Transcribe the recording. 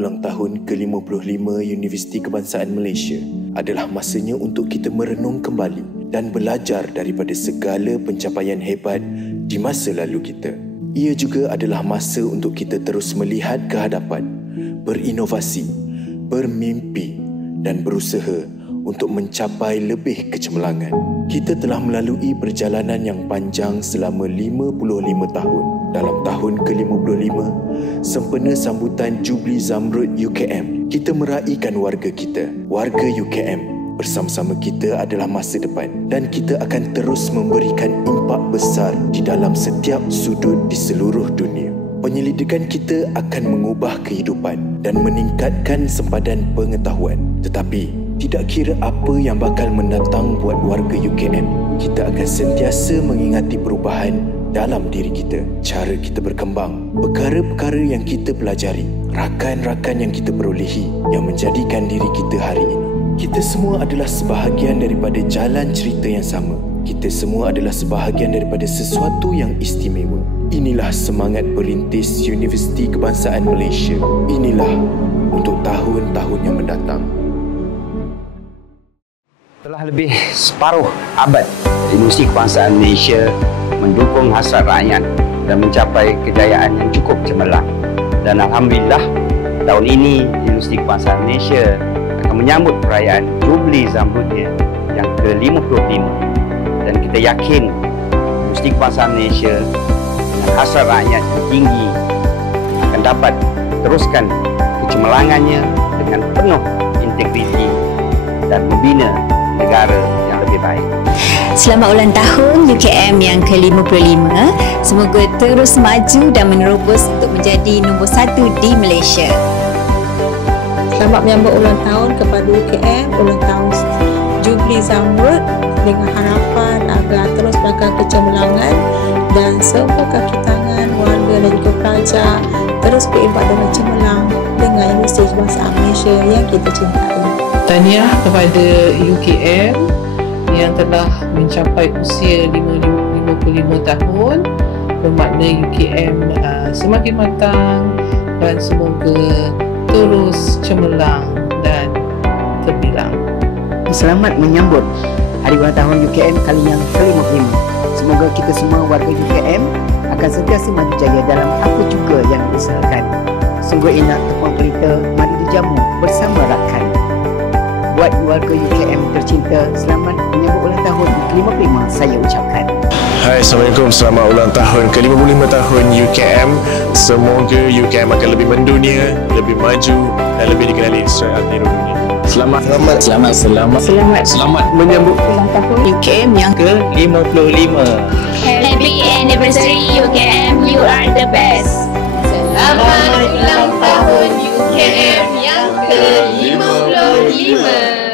ulang tahun ke-55 Universiti Kebangsaan Malaysia adalah masanya untuk kita merenung kembali dan belajar daripada segala pencapaian hebat di masa lalu kita. Ia juga adalah masa untuk kita terus melihat ke hadapan, berinovasi, bermimpi dan berusaha untuk mencapai lebih kecemerlangan. Kita telah melalui perjalanan yang panjang selama 55 tahun. Dalam tahun ke-55, sempena sambutan Jubli Zamrud UKM, kita meraihkan warga kita. Warga UKM bersama-sama kita adalah masa depan dan kita akan terus memberikan impak besar di dalam setiap sudut di seluruh dunia. Penyelidikan kita akan mengubah kehidupan dan meningkatkan sempadan pengetahuan. Tetapi tidak kira apa yang bakal mendatang buat warga UKM, kita akan sentiasa mengingati perubahan dalam diri kita, cara kita berkembang, perkara-perkara yang kita pelajari, rakan-rakan yang kita perolehi yang menjadikan diri kita hari ini. Kita semua adalah sebahagian daripada jalan cerita yang sama. Kita semua adalah sebahagian daripada sesuatu yang istimewa. Inilah semangat perintis Universiti Kebangsaan Malaysia. Inilah untuk tahun-tahun yang mendatang. Telah lebih separuh abad, Universiti Kebangsaan Malaysia mendukung hasrat rakyat dan mencapai kejayaan yang cukup cemerlang. Dan Alhamdulillah, tahun ini Universiti Kebangsaan Malaysia akan menyambut perayaan Jubli Zamrudnya yang ke-55. Dan kita yakin Universiti Kebangsaan Malaysia dengan hasrat rakyat yang tinggi akan dapat teruskan kecemerlangannya dengan penuh integriti dan membina negara yang lebih baik. Selamat ulang tahun UKM yang ke-55. Semoga terus maju dan menerobos untuk menjadi nombor 1 di Malaysia. Selamat menyambut ulang tahun kepada UKM, ulang tahun Jubli Zamrud, dengan harapan agar terus melakukan kecemerlangan dan semua kaki tangan warga dan juga pelajar terus berimpak dengan cemerlang dengan Universiti Kebangsaan Malaysia yang kita cintai. Tahniah kepada UKM yang telah mencapai usia 55 tahun, bermakna UKM semakin matang dan semoga terus cemerlang dan terbilang. Selamat menyambut hari ulang tahun UKM kali yang ke-55. Semoga kita semua warga UKM akan sentiasa maju jaya dalam apa juga yang diusahakan. Sungguh enak tepung pelita, mari dijamu bersama rakan. Buat warga UKM tercinta, selamat menyambut ulang tahun ke-55 saya ucapkan. Hai, Assalamualaikum. Selamat ulang tahun ke-55 tahun UKM. Semoga UKM akan lebih mendunia, lebih maju dan lebih dikenali di seluruh dunia. Selamat menyambut Ulang tahun UKM yang ke-55. Happy anniversary UKM, you are the best. Selamat ulang tahun UKM yang ke-55.